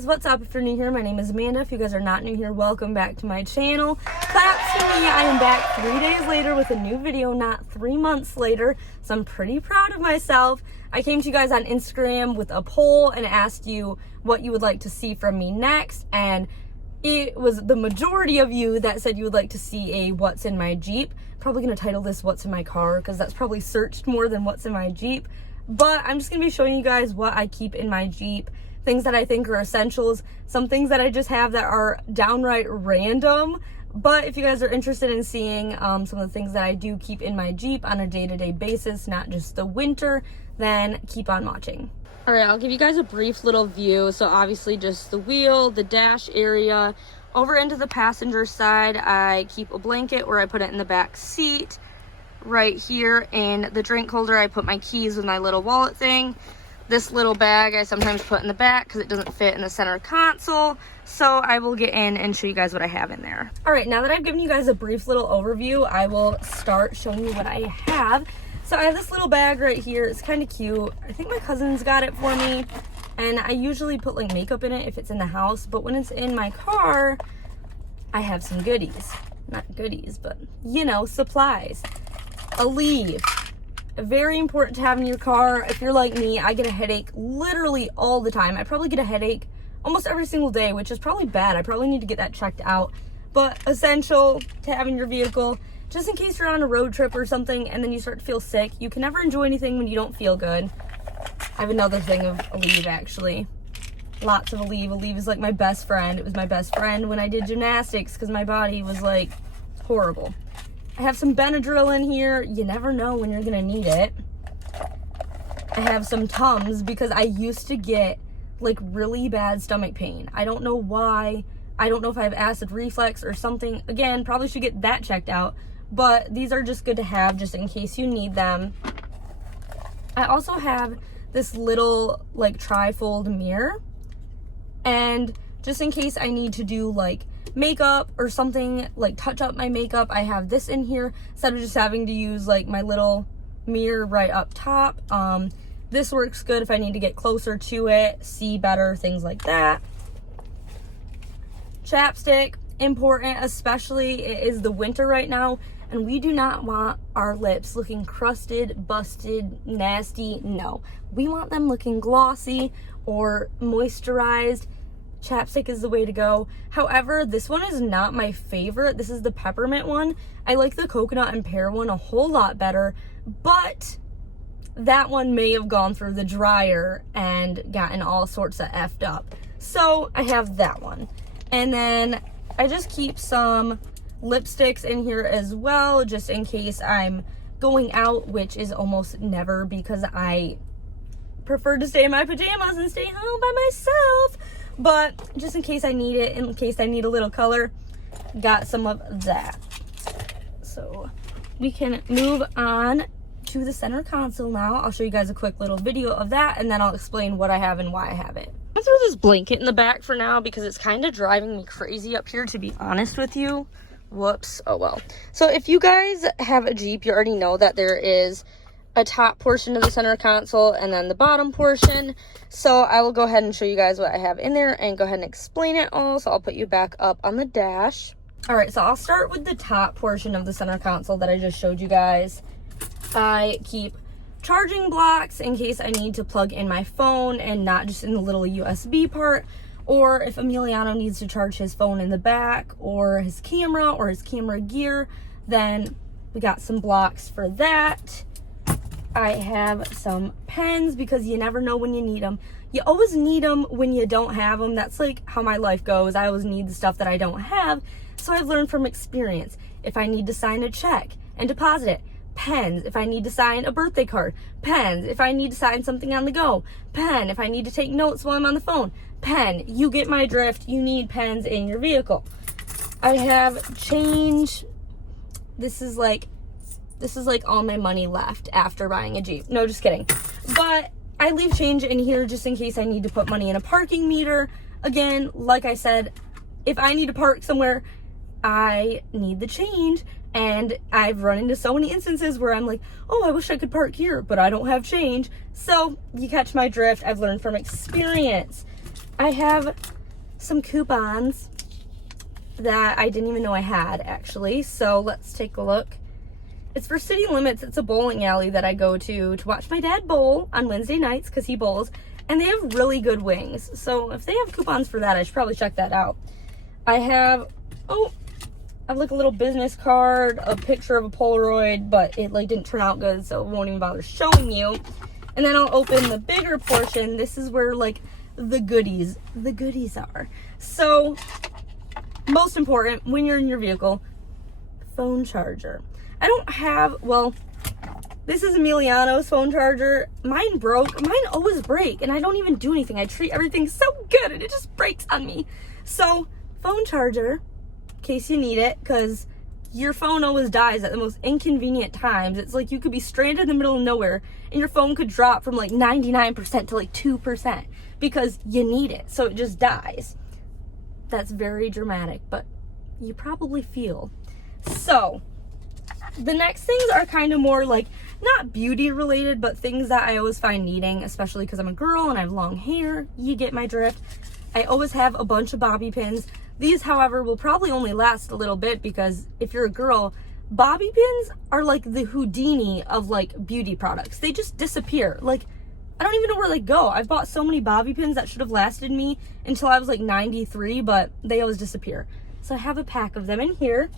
guys, what's up? If you're new here, my name is Amanda. If you guys are not new here, welcome back to my channel. Claps to me, I am back 3 days later with a new video, not 3 months later, so I'm pretty proud of myself. I came to you guys on Instagram with a poll and asked you what you would like to see from me next, and it was the majority of you that said you would like to see a what's in my Jeep. Probably going to title this what's in my car because that's probably searched more than what's in my Jeep. But I'm just going to be showing you guys what I keep in my Jeep, things that I think are essentials, some things that I just have that are downright random. But if you guys are interested in seeing some of the things that I do keep in my Jeep on a day-to-day basis, not just the winter, then keep on watching. All right, I'll give you guys a brief little view. So obviously just the wheel, the dash area. Over into the passenger side, I keep a blanket where I put it in the back seat. Right here in the drink holder, I put my keys with my little wallet thing. This little bag I sometimes put in the back because it doesn't fit in the center console. So I will get in and show you guys what I have in there. All right, now that I've given you guys a brief little overview, I will start showing you what I have. So I have this little bag right here. It's kind of cute. I think my cousin's got it for me. And I usually put like makeup in it if it's in the house. But when it's in my car, I have some goodies. Not goodies, but you know, supplies. A leaf. Very important to have in your car. If you're like me, I get a headache literally all the time. I probably get a headache almost every single day, which is probably bad. I probably need to get that checked out. But essential to have in your vehicle, just in case you're on a road trip or something and then you start to feel sick. You can never enjoy anything when you don't feel good. I have another thing of Aleve, actually. Lots of Aleve. Aleve is like my best friend. It was my best friend when I did gymnastics because my body was like horrible. I have some Benadryl in here. You never know when you're gonna need it. I have some Tums because I used to get like really bad stomach pain. I don't know why. I don't know if I have acid reflux or something. Again, probably should get that checked out. But these are just good to have just in case you need them. I also have this little like tri-fold mirror. And just in case I need to do like makeup or something, like touch up my makeup, I have this in here instead of just having to use like my little mirror right up top. This works good if I need to get closer to it, see better, things like that. Chapstick, important, especially it is the winter right now and we do not want our lips looking crusted, busted, nasty. No, we want them looking glossy or moisturized. Chapstick is the way to go. However, this one is not my favorite. This is the peppermint one. I like the coconut and pear one a whole lot better, but that one may have gone through the dryer and gotten all sorts of effed up. So I have that one. And then I just keep some lipsticks in here as well, just in case I'm going out, which is almost never because I prefer to stay in my pajamas and stay home by myself. But just in case I need it, in case I need a little color, got some of that. So we can move on to the center console now. I'll show you guys a quick little video of that and then I'll explain what I have and why I have it. I'm gonna throw this blanket in the back for now because it's kind of driving me crazy up here, to be honest with you. Whoops, oh well. So if you guys have a Jeep, you already know that there is a top portion of the center console and then the bottom portion. So I will go ahead and show you guys what I have in there and go ahead and explain it all. So I'll put you back up on the dash. All right, so I'll start with the top portion of the center console that I just showed you guys. I keep charging blocks in case I need to plug in my phone and not just in the little USB part, or if Emiliano needs to charge his phone in the back or his camera gear, then we got some blocks for that. I have some pens because you never know when you need them. You always need them when you don't have them. That's like how my life goes. I always need the stuff that I don't have. So I've learned from experience. If I need to sign a check and deposit it, pens. If I need to sign a birthday card, pens. If I need to sign something on the go, pen. If I need to take notes while I'm on the phone, pen. You get my drift. You need pens in your vehicle. I have change. This is like all my money left after buying a Jeep. No, just kidding. But I leave change in here just in case I need to put money in a parking meter. Again, like I said, if I need to park somewhere, I need the change. And I've run into so many instances where I'm like, oh, I wish I could park here, but I don't have change. So you catch my drift. I've learned from experience. I have some coupons that I didn't even know I had, actually. So let's take a look. It's for City Limits. It's a bowling alley that I go to watch my dad bowl on Wednesday nights because he bowls. And they have really good wings. So if they have coupons for that, I should probably check that out. I have like a little business card, a picture of a Polaroid, but it like didn't turn out good, so it won't even bother showing you. And then I'll open the bigger portion. This is where like the goodies are. So most important when you're in your vehicle, phone charger. I don't have, well, this is Emiliano's phone charger. Mine broke. Mine always break, and I don't even do anything. I treat everything so good, and it just breaks on me. So phone charger, in case you need it, because your phone always dies at the most inconvenient times. It's like you could be stranded in the middle of nowhere, and your phone could drop from like 99% to like 2% because you need it, so it just dies. That's very dramatic, but you probably feel. So the next things are kind of more like not beauty related, but things that I always find needing, especially because I'm a girl and I have long hair. You get my drift. I always have a bunch of bobby pins. These, however, will probably only last a little bit because if you're a girl, bobby pins are like the Houdini of like beauty products. They just disappear. Like, I don't even know where they go. I've bought so many bobby pins that should have lasted me until I was like 93, but they always disappear. So I have a pack of them in here.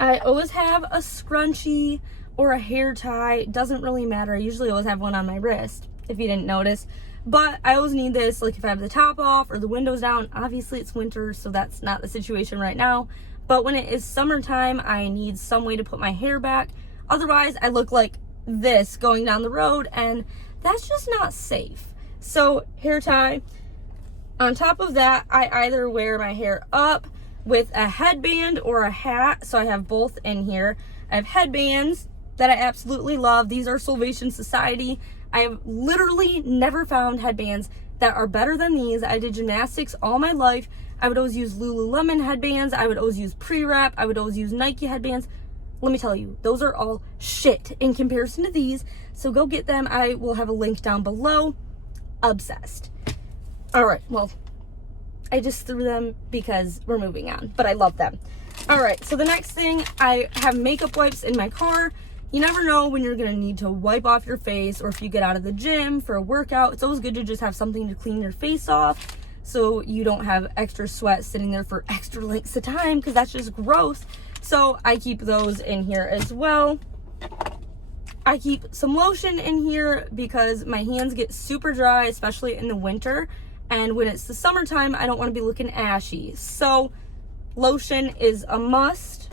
I always have a scrunchie or a hair tie. It doesn't really matter. I usually always have one on my wrist, if you didn't notice. But I always need this, like if I have the top off or the windows down. Obviously it's winter, so that's not the situation right now. But when it is summertime, I need some way to put my hair back. Otherwise, I look like this going down the road, and that's just not safe. So hair tie. On top of that, I either wear my hair up with a headband or a hat, so I have both in here. I have headbands that I absolutely love. These are Salvation Society. I have literally never found headbands that are better than these. I did gymnastics all my life. I would always use Lululemon headbands. I would always use pre-wrap. I would always use Nike headbands. Let me tell you, those are all shit in comparison to these. So go get them. I will have a link down below. Obsessed. All right, well, I just threw them because we're moving on, but I love them. All right, so the next thing, I have makeup wipes in my car. You never know when you're gonna need to wipe off your face, or if you get out of the gym for a workout. It's always good to just have something to clean your face off so you don't have extra sweat sitting there for extra lengths of time, because that's just gross. So I keep those in here as well. I keep some lotion in here because my hands get super dry, especially in the winter. And when it's the summertime, I don't want to be looking ashy. So lotion is a must.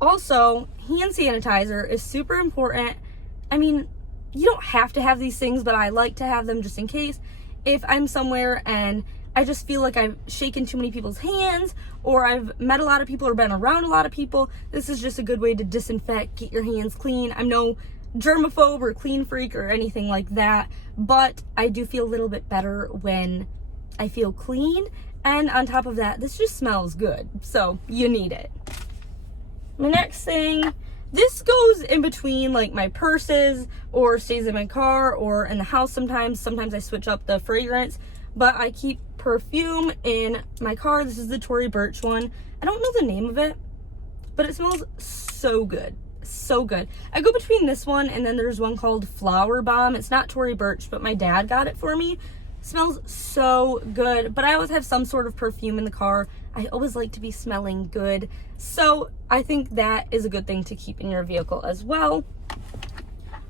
Also, hand sanitizer is super important. I mean, you don't have to have these things, but I like to have them just in case. If I'm somewhere and I just feel like I've shaken too many people's hands, or I've met a lot of people or been around a lot of people, this is just a good way to disinfect, get your hands clean. I'm no germaphobe or clean freak or anything like that, but I do feel a little bit better when I feel clean. And on top of that, this just smells good, so you need it. My next thing, this goes in between like my purses, or stays in my car or in the house sometimes. Sometimes I switch up the fragrance, but I keep perfume in my car. This is the Tory Burch one. I don't know the name of it, but it smells so good. So good. I go between this one and then there's one called Flower Bomb. It's not Tory Burch, but my dad got it for me. It smells so good, but I always have some sort of perfume in the car. I always like to be smelling good, so I think that is a good thing to keep in your vehicle as well.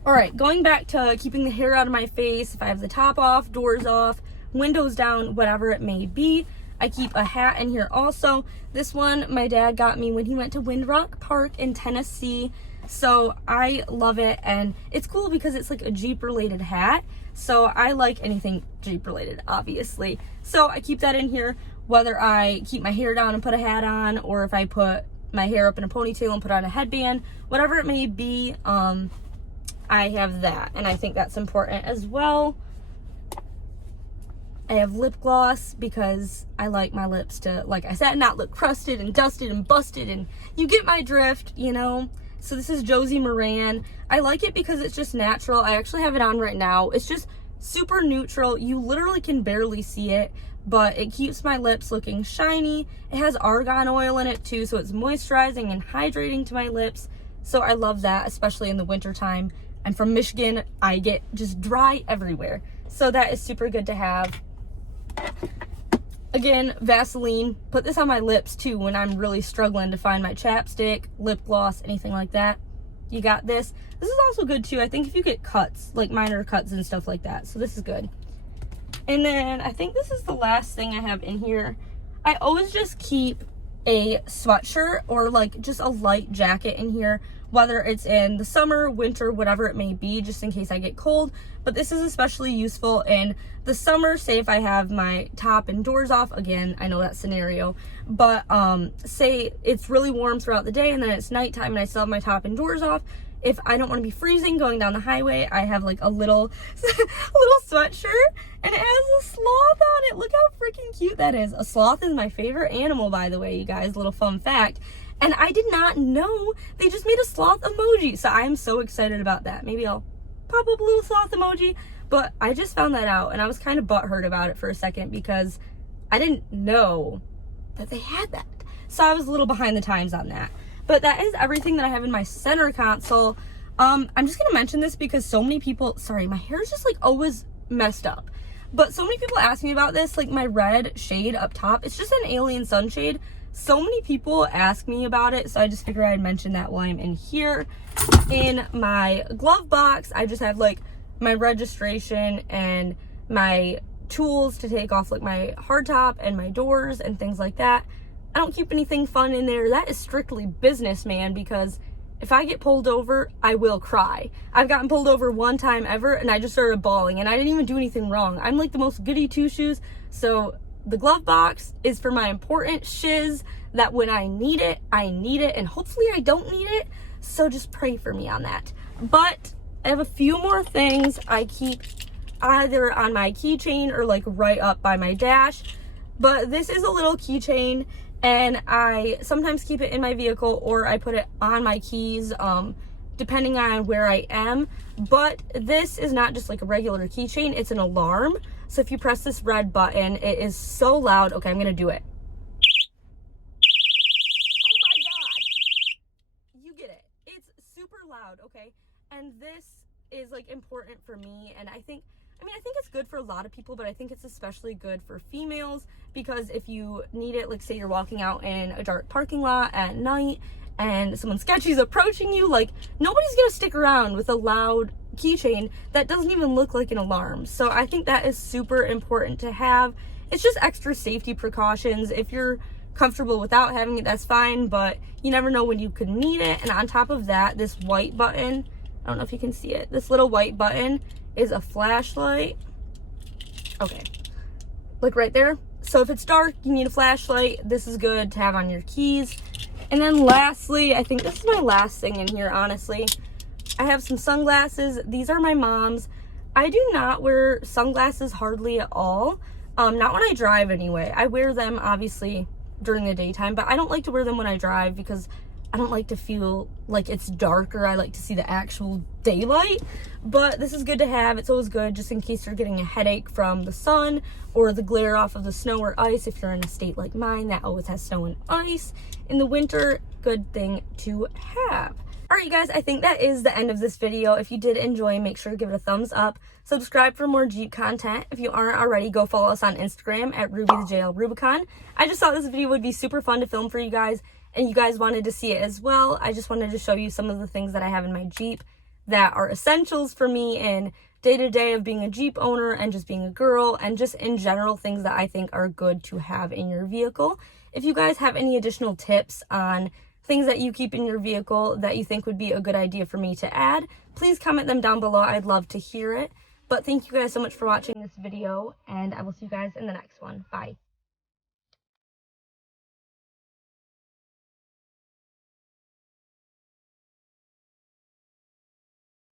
All right, going back to keeping the hair out of my face, if I have the top off, doors off, windows down, whatever it may be, I keep a hat in here also. This one my dad got me when he went to Windrock Park in Tennessee, so I love it, and it's cool because it's like a Jeep related hat, so I like anything Jeep related, obviously. So I keep that in here, whether I keep my hair down and put a hat on, or if I put my hair up in a ponytail and put on a headband, whatever it may be, I have that, and I think that's important as well. I have lip gloss because I like my lips to, like I said, not look crusted and dusted and busted, and you get my drift, you know. So this is Josie Moran. I like it because it's just natural. I actually have it on right now. It's just super neutral. You literally can barely see it, but it keeps my lips looking shiny. It has argan oil in it too, so it's moisturizing and hydrating to my lips. So I love that, especially in the winter time. I'm from Michigan. I get just dry everywhere. So that is super good to have. Again, Vaseline. Put this on my lips too when I'm really struggling to find my chapstick, lip gloss, anything like that. You got this. This is also good too, I think, if you get cuts, like minor cuts and stuff like that. So this is good. And then I think this is the last thing I have in here. I always just keep a sweatshirt or like just a light jacket in here, whether it's in the summer, winter, whatever it may be, just in case I get cold. But this is especially useful in the summer. Say if I have my top and doors off, again, I know that scenario, but say it's really warm throughout the day and then it's nighttime and I still have my top and doors off. If I don't want to be freezing going down the highway, I have like a little sweatshirt and it has a sloth on it. Look how freaking cute that is. A sloth is my favorite animal, by the way, you guys. Little fun fact. And I did not know they just made a sloth emoji. So I am so excited about that. Maybe I'll pop up a little sloth emoji. But I just found that out and I was kind of butthurt about it for a second because I didn't know that they had that. So I was a little behind the times on that. But that is everything that I have in my center console. I'm just going to mention this because so many people, sorry, my hair is just like always messed up. But so many people ask me about this, like my red shade up top. It's just an alien sunshade. So many people ask me about it. So I just figured I'd mention that while I'm in here. In my glove box, I just have like my registration and my tools to take off like my hardtop and my doors and things like that. I don't keep anything fun in there. That is strictly business, man, because if I get pulled over, I will cry. I've gotten pulled over one time ever and I just started bawling and I didn't even do anything wrong. I'm like the most goody two-shoes. So the glove box is for my important shiz that when I need it, and hopefully I don't need it. So just pray for me on that. But I have a few more things I keep either on my keychain or like right up by my dash. But this is a little keychain and I sometimes keep it in my vehicle or I put it on my keys, depending on where I am. But this is not just like a regular keychain, it's an alarm. So if you press this red button, it is so loud. Okay, I'm gonna do it. Oh my God. You get it. It's super loud, okay? And this is like important for me, and I think it's good for a lot of people, but I think it's especially good for females because if you need it, like say you're walking out in a dark parking lot at night and someone sketchy is approaching you, like nobody's gonna stick around with a loud keychain that doesn't even look like an alarm. So I think that is super important to have. It's just extra safety precautions. If you're comfortable without having it, that's fine, but you never know when you could need it. And on top of that, this white button, I don't know if you can see it, this little white button is a flashlight. Okay, look right there. So if it's dark, you need a flashlight. This is good to have on your keys. And then lastly, I think this is my last thing in here, honestly. I have some sunglasses. These are my mom's. I do not wear sunglasses hardly at all. Not when I drive anyway. I wear them obviously during the daytime, but I don't like to wear them when I drive because I don't like to feel like it's darker. I like to see the actual daylight. But this is good to have. It's always good just in case you're getting a headache from the sun or the glare off of the snow or ice. If you're in a state like mine that always has snow and ice in the winter, good thing to have. All right, you guys, I think that is the end of this video. If you did enjoy, make sure to give it a thumbs up. Subscribe for more Jeep content. If you aren't already, go follow us on Instagram at rubythejlrubicon. I just thought this video would be super fun to film for you guys, and you guys wanted to see it as well. I just wanted to show you some of the things that I have in my Jeep that are essentials for me in day-to-day of being a Jeep owner and just being a girl, and just in general things that I think are good to have in your vehicle. If you guys have any additional tips on things that you keep in your vehicle that you think would be a good idea for me to add, please comment them down below. I'd love to hear it. But thank you guys so much for watching this video, and I will see you guys in the next one. Bye.